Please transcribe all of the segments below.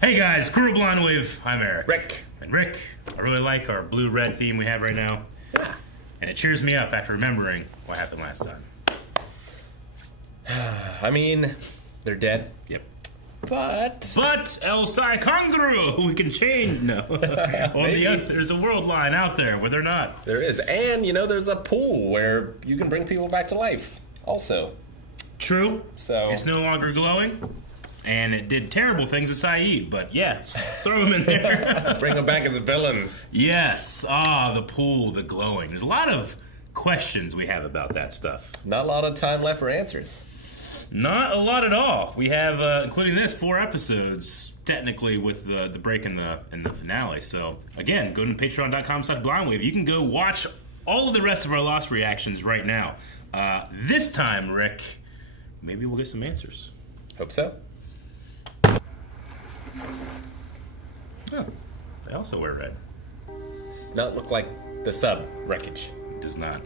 Hey guys, Crew Blind Wave. I'm Eric. Rick. And Rick, I really like our blue-red theme we have right now. Yeah. And it cheers me up after remembering what happened last time. I mean, they're dead. Yep. But El Sai Kanguru, we can change. No. There's a world line out there where they're not. there is. And, you know, there's a pool where you can bring people back to life also. True. So it's no longer glowing. And it did terrible things to Saeed, but yeah, throw him in there. bring them back as villains. Yes. The pool, the glowing. There's a lot of questions we have about that stuff. Not a lot of time left for answers. Not a lot at all. We have, including this, 4 episodes, technically, with the break in the finale. So, again, go to patreon.com/blindwave. You can go watch all of the rest of our Lost reactions right now. This time, Rick, maybe we'll get some answers. Hope so. Oh, they also wear red. Does not look like the sub wreckage. It does not.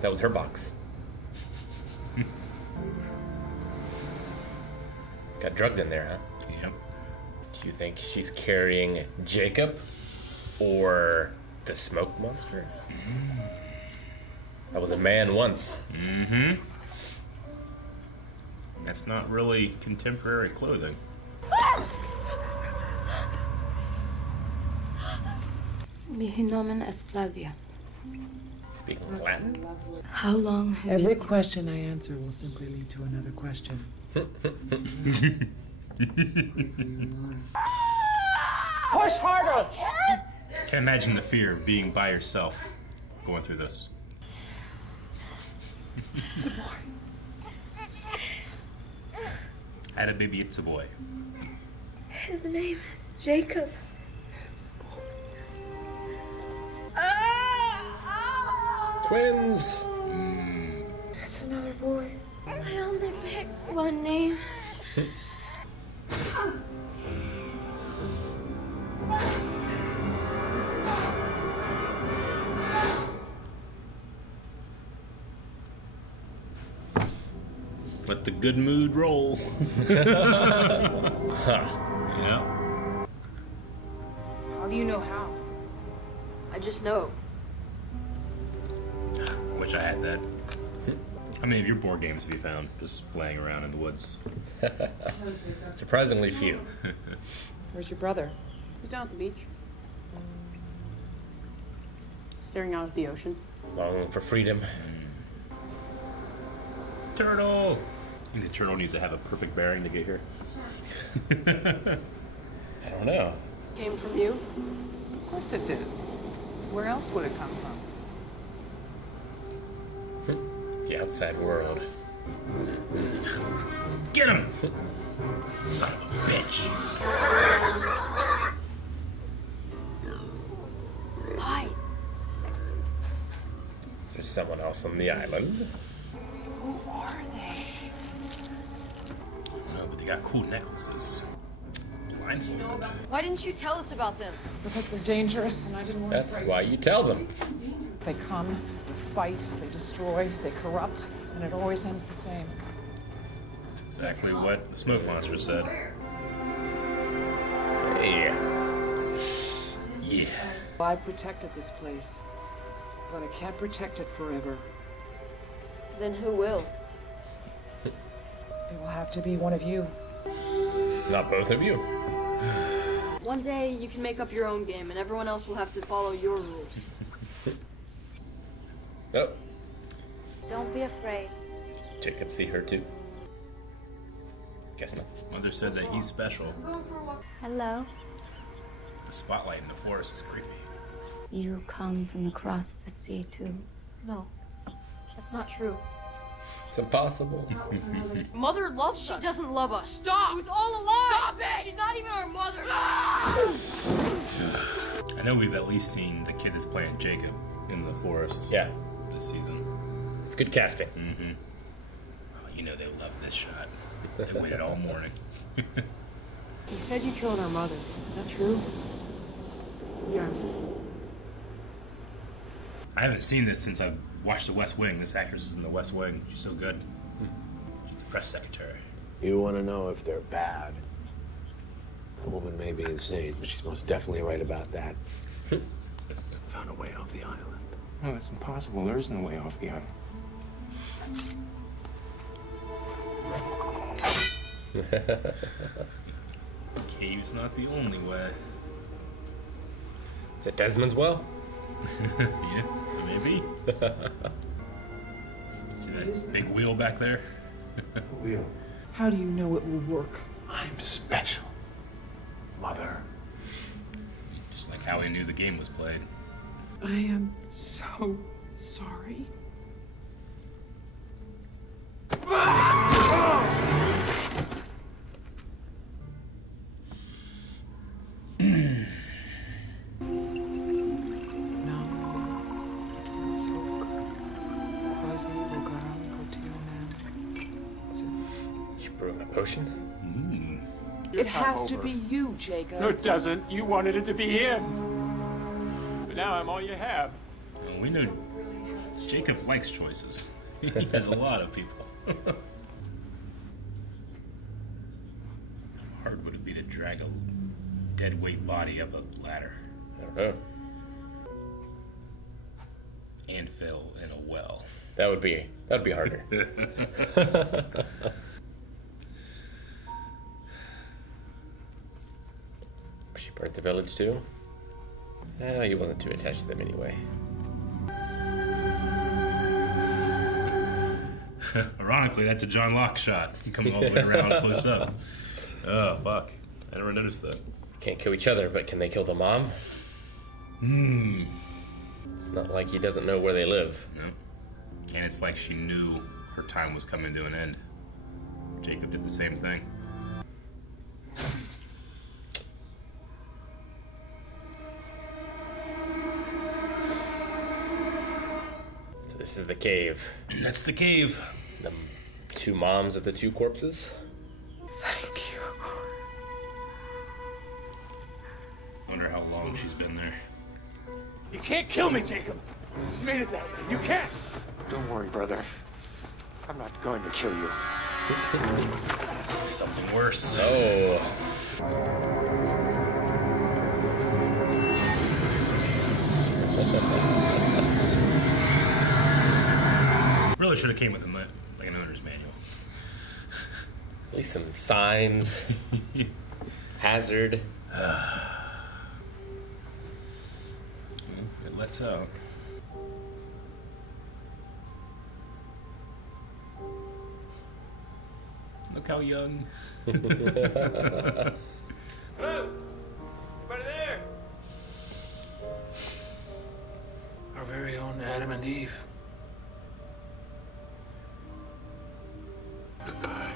That was her box. Got drugs in there, huh? Yep. Do you think she's carrying Jacob or the smoke monster? That was a man once. Mm-hmm. That's not really contemporary clothing. Mi nomen es Flavia. Speaking Latin. How long have Every you... question I answer will simply lead to another question. Push harder! Can't imagine the fear of being by yourself going through this. It's a boy. Had a baby, it's a boy. His name is Jacob. Twins. It's another boy. I only picked one name. Let the good mood roll. Huh. Yeah. How do you know how? I just know. Wish I had that. How many of your board games have you found just laying around in the woods? Surprisingly few. Where's your brother? He's down at the beach. Staring out at the ocean. Longing for freedom. Turtle! I think the turtle needs to have a perfect bearing to get here. I don't know. Came from you? Of course it did. Where else would it come from? The outside world. Get him! Son of a bitch. Why? Is there someone else on the island? Who are they? No, but they got cool necklaces. Blindfold. Why didn't you tell us about them? Because they're dangerous and I didn't want That's to why you tell them. They come, they fight, they destroy, they corrupt, and it always ends the same. Exactly what the smoke monster said. Hey. Yeah. I protected this place, but I can't protect it forever. Then who will? It will have to be one of you. Not both of you. One day you can make up your own game and everyone else will have to follow your rules. Oh, Don't be afraid. Jacob see her too? Guess not. Mother said that he's special. Hello. The spotlight in the forest is creepy. You come from across the sea too. No, that's not true. It's impossible. Mother loves us. She doesn't love us. Stop! It was all a lie! Stop it! She's not even our mother! I know we've at least seen the kid that's playing Jacob in the forest. Yeah, This season. it's good casting. Mm-hmm. Oh, you know they love this shot. They waited all morning. You said you killed our mother. Is that true? Yes. I haven't seen this since I watched The West Wing. This actress is in The West Wing. She's so good. She's the press secretary. You want to know if they're bad? A woman may be insane, but she's most definitely right about that. Found a way off the island. No, that's impossible. There isn't a way off the island. Cave's not the only way. Is it Desmond's well? Yeah, maybe. See that big wheel back there? The wheel. How do you know it will work? I'm special, Mother. Just like how he knew the game was played. I am so sorry. You brewing a potion? It has to be you, Jacob. No, it doesn't. You wanted it to be him. But now I'm all you have. Well, we know Jacob likes choices. He has a lot of people. How hard would it be to drag a dead weight body up a ladder? I don't know. And fail in a well. That would be harder. She burnt the village too? He wasn't too attached to them anyway. Ironically, that's a John Locke shot. Coming all the way around close up. Oh, fuck. I never noticed that. Can't kill each other, but can they kill the mom? It's not like he doesn't know where they live. No. And it's like she knew her time was coming to an end. Jacob did the same thing. So this is the cave. That's the cave. The two moms of the two corpses. Thank you. Wonder how long she's been there. You can't kill me, Jacob. Just made it that way. You can't. Don't worry, brother. I'm not going to kill you. Something worse. Oh. Really should have came with him like an owner's manual. At least some signs. Hazard. It lets out. Look how young. Hello? Anybody there? Our very own Adam and Eve. Goodbye.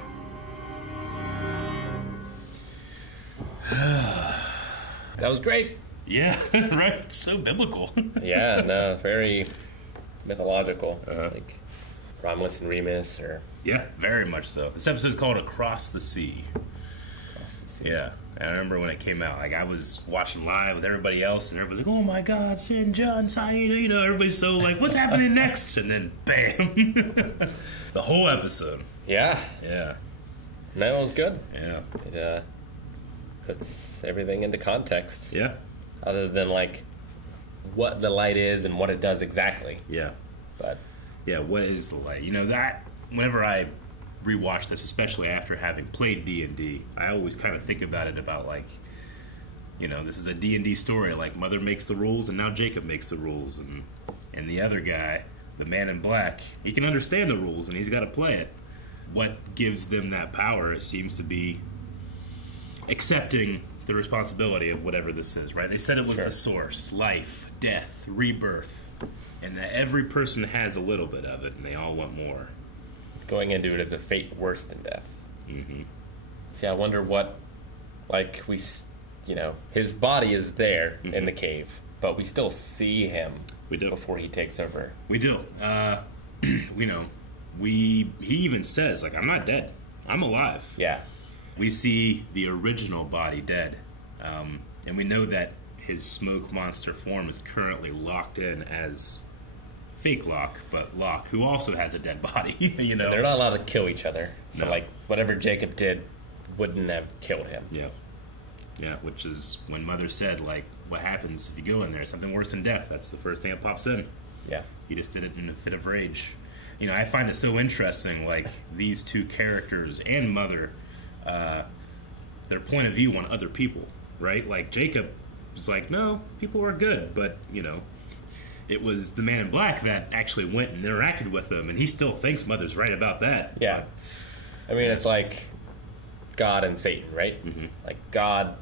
That was great. Yeah, right. So biblical. Yeah, no, very mythological. Like Romulus and Remus, or Yeah, very much so. This episode's called Across the Sea. Yeah, and I remember when it came out, like I was watching live with everybody else, and everybody's like, "Oh my God, St. John, you know, everybody's so like, what's happening next?" And then, bam, the whole episode. Yeah, Yeah, no, it was good. yeah, It puts everything into context, yeah, other than like what the light is and what it does exactly. yeah, But yeah. What is the light? You know that whenever I rewatch this, especially after having played D&D, I always kind of think about it about like, you know, this is a D&D story. Like Mother makes the rules, and now Jacob makes the rules, and the other guy, the man in black, he can understand the rules and he's got to play it. What gives them that power? It seems to be accepting the responsibility of whatever this is, right? They said it was the source, life, death, rebirth, and that every person has a little bit of it, and they all want more. going into it as a fate worse than death. Mm-hmm. See, I wonder what, like, you know, his body is there in the cave, but we still see him We do. before he takes over. We do. We know. He even says, like, I'm not dead. I'm alive. Yeah. We see the original body dead. And we know that his smoke monster form is currently locked in as fake Locke, but Locke, who also has a dead body. You know, they're not allowed to kill each other. So No. like whatever Jacob did wouldn't have killed him. Yeah. Yeah, which is when Mother said, like, what happens if you go in there? Something worse than death. That's the first thing that pops in. Yeah. He just did it in a fit of rage. You know, I find it so interesting, like, these two characters and Mother, their point of view on other people, right? Like, Jacob was like, no, people are good, but, you know, it was the Man in Black that actually went and interacted with them, and he still thinks Mother's right about that. Yeah. I mean, it's like God and Satan, right? Mm-hmm. Like, God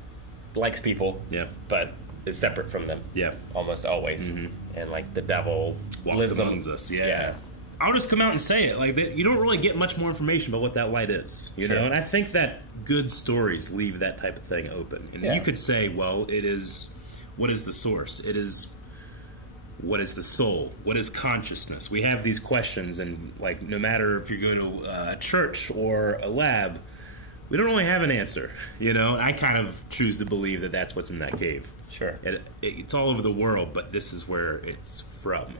likes people, Yeah. but is separate from them. Yeah. Almost always. Mhm. And, like, the devil Walks lives amongst us, yeah. Yeah. I'll just come out and say it. Like, you don't really get much more information about what that light is, you Sure. know? And I think that good stories leave that type of thing open. And Yeah. you could say, well, it is, what is the source? It is, what is the soul? What is consciousness? We have these questions, and, like, no matter if you go to a church or a lab, we don't really have an answer, you know? I kind of choose to believe that that's what's in that cave. Sure. It's all over the world, but this is where it's from.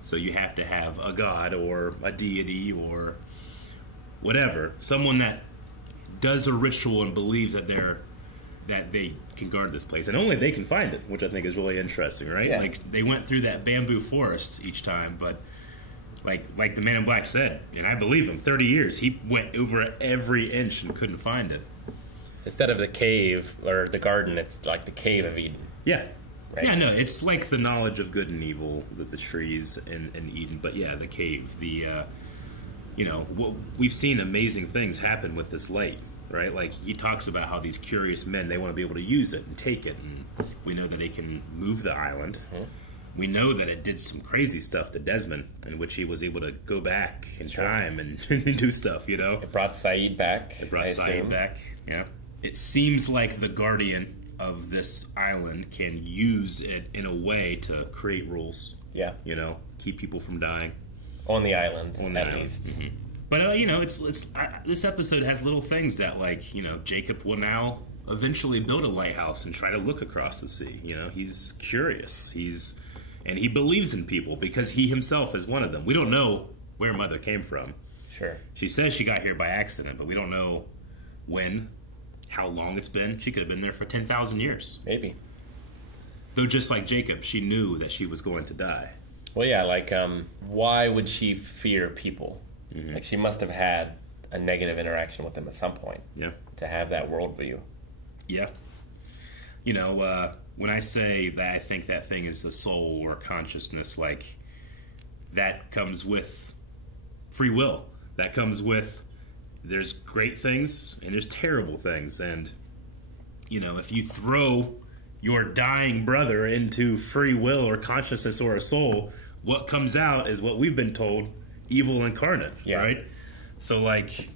So you have to have a god or a deity or whatever, someone that does a ritual and believes that they can guard this place, and only they can find it, which I think is really interesting, right? Yeah. Like, they went through that bamboo forest each time, but like the Man in Black said, and I believe him, 30 years, he went over every inch and couldn't find it. Instead of the cave or the garden, it's like the cave of Eden. Yeah. Right. Yeah, no, it's like the knowledge of good and evil, the trees in Eden, but yeah, the cave, you know, we've seen amazing things happen with this light, right? Like, he talks about how these curious men, they want to be able to use it and take it, and we know that it can move the island. Mm-hmm. We know that it did some crazy stuff to Desmond, in which he was able to go back in time and do stuff, you know? It brought Saeed back. It brought I Saeed assume. back, yeah. It seems like the guardian of this island can use it in a way to create rules. Yeah. You know, keep people from dying. On the island, On the at island. least. Mhm. But, you know, this episode has little things that, like, you know, Jacob will now eventually build a lighthouse and try to look across the sea. You know, he's curious. And he believes in people because he himself is one of them. We don't know where Mother came from. Sure. She says she got here by accident, but we don't know when, how long it's been. She could have been there for 10,000 years. Maybe. Though just like Jacob, she knew that she was going to die. Well, yeah, like, why would she fear people? Mm-hmm. Like, she must have had a negative interaction with them at some point. Yeah. To have that worldview. Yeah. You know, when I say that I think that thing is the soul or consciousness, like, that comes with free will. That comes with, there's great things and there's terrible things. And, you know, if you throw your dying brother into free will or consciousness or a soul, what comes out is what we've been told, evil incarnate, Yeah. right? So, like,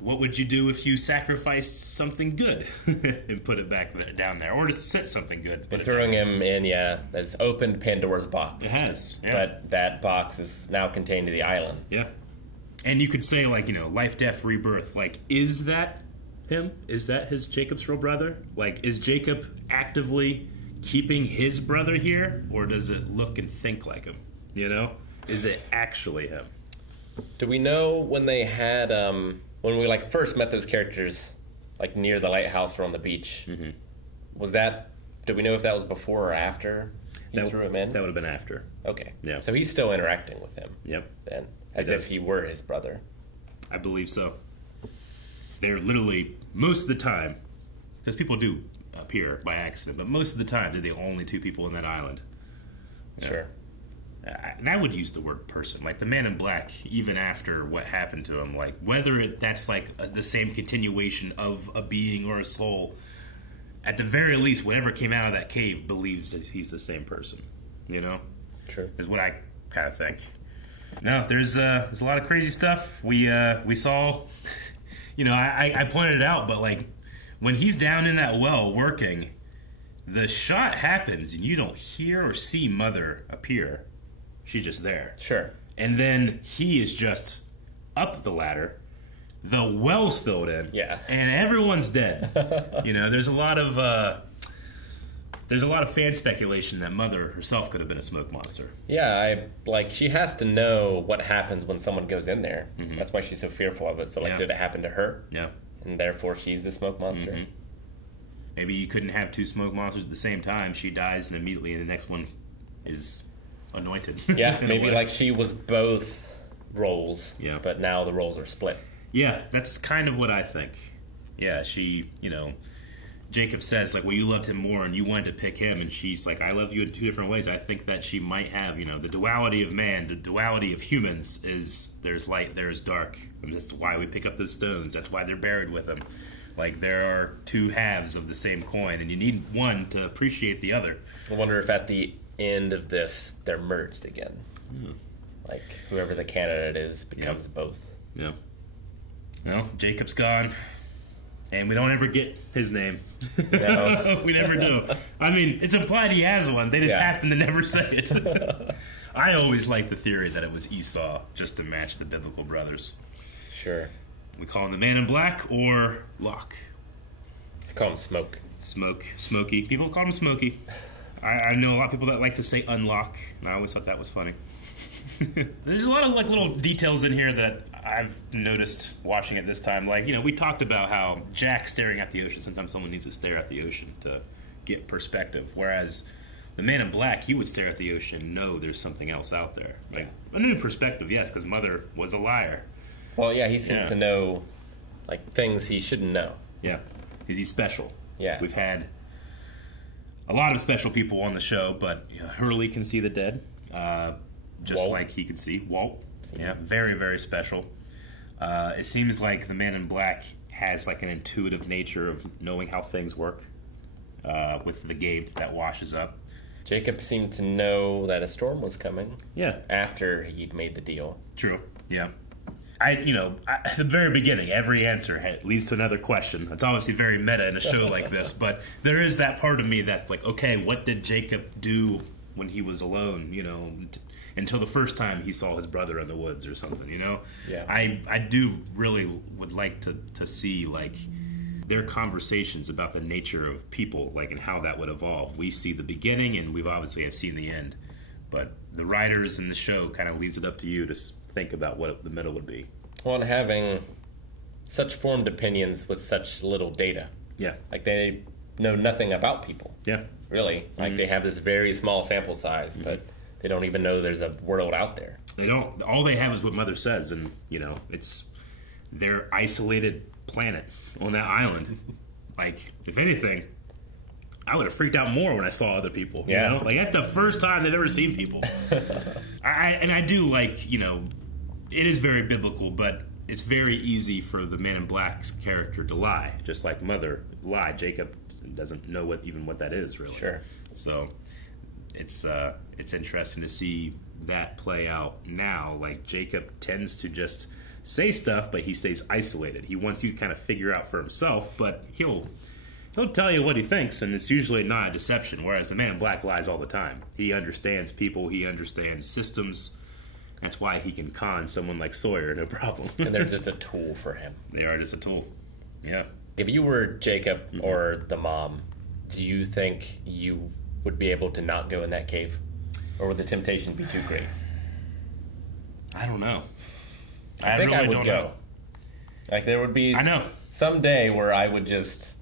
what would you do if you sacrificed something good and put it back down there? Or just set something good? But throwing him in, yeah, has opened Pandora's box. It has, yeah. But that box is now contained to the island. Yeah. And you could say, like, you know, life, death, rebirth. Like, is that him? Is that Jacob's real brother? Like, is Jacob actively keeping his brother here? Or does it look and think like him? You know? Is it actually him? Do we know when they had, when we, like, first met those characters, like, near the lighthouse or on the beach, Mm-hmm. was that, do we know if that was before or after he threw him in? That would have been after. Okay. Yeah. So he's still interacting with him Yep. then, as He if does. he were his brother. I believe so. They're literally, most of the time, because people do appear by accident, but most of the time they're the only two people in that island. Yeah. Sure. And I would use the word person, like the Man in Black, even after what happened to him, like whether that's like the same continuation of a being or a soul, at the very least, whatever came out of that cave believes that he's the same person, you know? True. Is what I kind of think. No, there's a lot of crazy stuff. We saw, you know, I pointed it out, but like when he's down in that well working, the shot happens and you don't hear or see Mother appear. She's just there. Sure. And then he is just up the ladder. The well's filled in. Yeah. And everyone's dead. You know, there's a lot of there's a lot of fan speculation that Mother herself could have been a smoke monster. Yeah, she has to know what happens when someone goes in there. Mm-hmm. That's why she's so fearful of it. So, did it happen to her? Yeah. And therefore she's the smoke monster? Mm-hmm. Maybe you couldn't have two smoke monsters at the same time. She dies, and immediately the next one is anointed. Yeah, maybe like she was both roles, but now the roles are split. Yeah, that's kind of what I think. Yeah, she, Jacob says, like, well, you loved him more and you wanted to pick him, and she's like, I love you in two different ways. I think that she might have, the duality of man, the duality of humans is there's light, there's dark. And that's why we pick up those stones. That's why they're buried with them. Like, there are two halves of the same coin, and you need one to appreciate the other. I wonder if at the end of this, they're merged again. Like, whoever the candidate is becomes both. Yeah. Well, Jacob's gone, and we don't ever get his name. No. We never do. I mean, it's implied he has one. They just happen to never say it. I always liked the theory that it was Esau, just to match the biblical brothers. Sure. We call him the Man in Black or Locke. I call him Smoke. Smokey. People call him Smokey. I know a lot of people that like to say unlock, and I always thought that was funny. There's a lot of little details in here that I've noticed watching it this time. Like, we talked about how Jack staring at the ocean, sometimes someone needs to stare at the ocean to get perspective. Whereas the Man in Black, he would stare at the ocean and know there's something else out there. Like, a new perspective, yes, because Mother was a liar. Well, yeah, he seems to know, things he shouldn't know. Yeah, because he's special. Yeah. We've had a lot of special people on the show, but Hurley can see the dead, just Walt. like he could see. Walt, yeah, very, very special. It seems like the Man in Black has an intuitive nature of knowing how things work with the gate that washes up. Jacob seemed to know that a storm was coming. Yeah. After he'd made the deal. True, yeah. At the very beginning, every answer leads to another question. It's obviously very meta in a show like this, but there is that part of me that's like, okay, what did Jacob do when he was alone, until the first time he saw his brother in the woods or something, Yeah. I do really would like to see, their conversations about the nature of people, and how that would evolve. We see the beginning, and we've obviously have seen the end, but the writers in the show kind of leaves it up to you to think about what the middle would be. Well, and having such formed opinions with such little data. Yeah. They know nothing about people. Yeah. Really. They have this very small sample size, but they don't even know there's a world out there. They don't. All they have is what Mother says, and, it's their isolated planet on that island. If anything, I would have freaked out more when I saw other people. Yeah. That's the first time they've ever seen people. I do it is very biblical, but it's very easy for the Man in Black's character to lie, just like Mother lied. Jacob doesn't know what that is, really. Sure. So it's interesting to see that play out now. Jacob tends to just say stuff, but he stays isolated. He wants you to kind of figure out for himself, but he'll tell you what he thinks, and it's usually not a deception, whereas the Man in Black lies all the time. He understands people, he understands systems. That's why he can con someone like Sawyer, no problem. And they're just a tool for him. They are just a tool. Yeah. If you were Jacob or the mom, do you think you would be able to not go in that cave? Or would the temptation be too great? I don't know. I think really I would don't go. know. There would be some day where I would just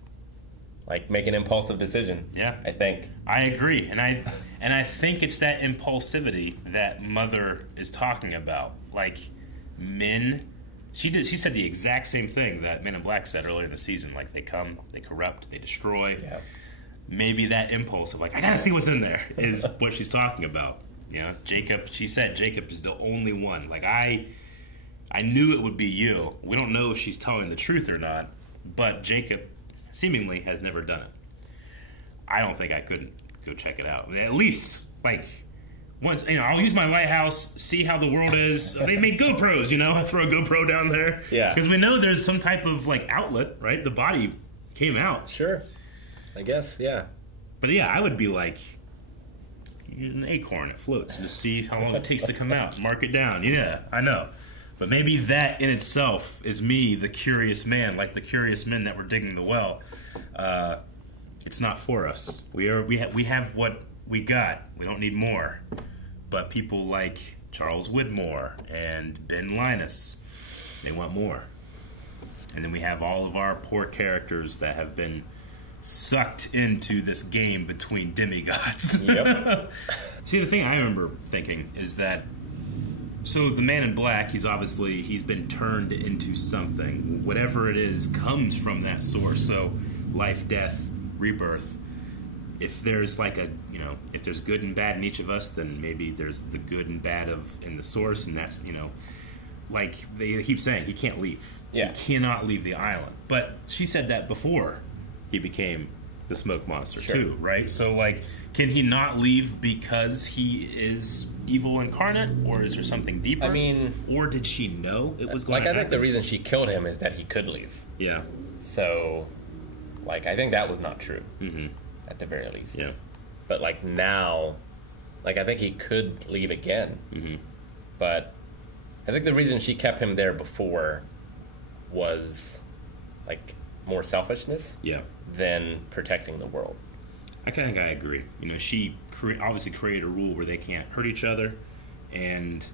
make an impulsive decision. Yeah. I think. I agree. And I think it's that impulsivity that Mother is talking about. Men, she said the exact same thing that Men in Black said earlier in the season. They come, they corrupt, they destroy. Yeah. Maybe that impulse of I gotta see what's in there is what she's talking about. Jacob, she said Jacob is the only one. I knew it would be you. We don't know if she's telling the truth or not, but Jacob seemingly has never done it. I don't think I couldn't go check it out. At least, once, I'll use my lighthouse, see how the world is. They made GoPros, I throw a GoPro down there. Yeah. Because we know there's some type of, outlet, right? The body came out. Sure. I guess, yeah. But yeah, I would be an acorn that floats to see how long it takes to come out. Mark it down. Yeah, I know. But maybe that in itself is me, the curious man, like the curious men that were digging the well. it's not for us. We have what we got. We don't need more. But people like Charles Widmore and Ben Linus, they want more. And then we have all of our poor characters that have been sucked into this game between demigods. Yep. See, the thing I remember thinking is that, so the Man in Black, he's been turned into something. Whatever it is comes from that source. So life, death, rebirth. If there's like if there's good and bad in each of us, then maybe there's the good and bad in the source, and that's, like they keep saying, he can't leave. Yeah. He cannot leave the island. But she said that before he became the smoke monster too, right? So like, can he not leave because he is evil incarnate, or is there something deeper? I mean, or did she know it was going to happen? I think the reason she killed him is that he could leave. Yeah. So, like, I think that was not true. Mm-hmm. At the very least. Yeah. But like now, like I think he could leave again. Mm-hmm. But I think the reason she kept him there before was like more selfishness. Yeah. Than protecting the world. I think I agree. She obviously created a rule where they can't hurt each other, and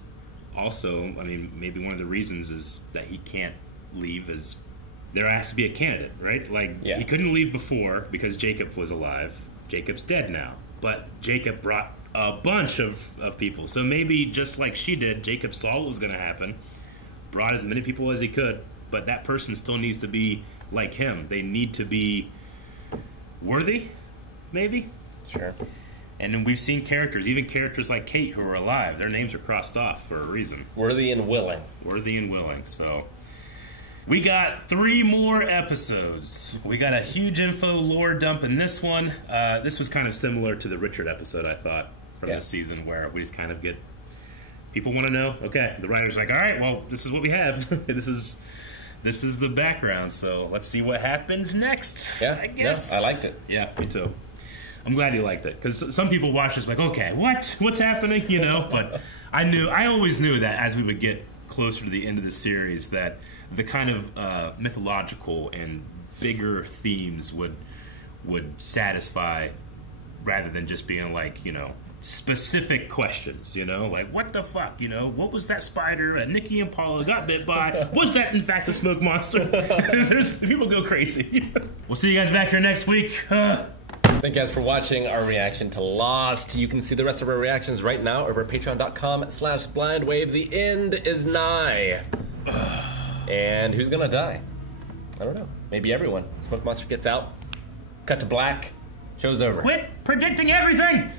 also, I mean, maybe one of the reasons is that he can't leave is there has to be a candidate, right? Like, he couldn't leave before because Jacob was alive. Jacob's dead now, but Jacob brought a bunch of people. So maybe just like she did, Jacob saw what was going to happen, brought as many people as he could, but that person still needs to be like him. They need to be worthy, maybe? Sure. And then we've seen characters, even characters like Kate, who are alive. Their names are crossed off for a reason. Worthy and willing. Worthy and willing. So we got 3 more episodes. We got a huge info lore dump in this one. This was kind of similar to the Richard episode, I thought, from this season, where we just kind of get... People want to know, okay, the writer's like, all right, well, this is what we have. This is the background, so let's see what happens next. Yeah, I guess. I liked it. Yeah, me too. I'm glad you liked it, because some people watch this like, okay, what's happening, But I always knew that as we would get closer to the end of the series, that the kind of mythological and bigger themes would satisfy, rather than just being like, specific questions, like, what the fuck, what was that spider that Nikki and Paula got bit by? Was that in fact a smoke monster? People go crazy. We'll see you guys back here next week. Thank you guys for watching our reaction to Lost. You can see the rest of our reactions right now over at patreon.com/blindwave. The end is nigh. And who's gonna die? I don't know. Maybe everyone. Smoke monster gets out. Cut to black. Show's over. Quit predicting everything!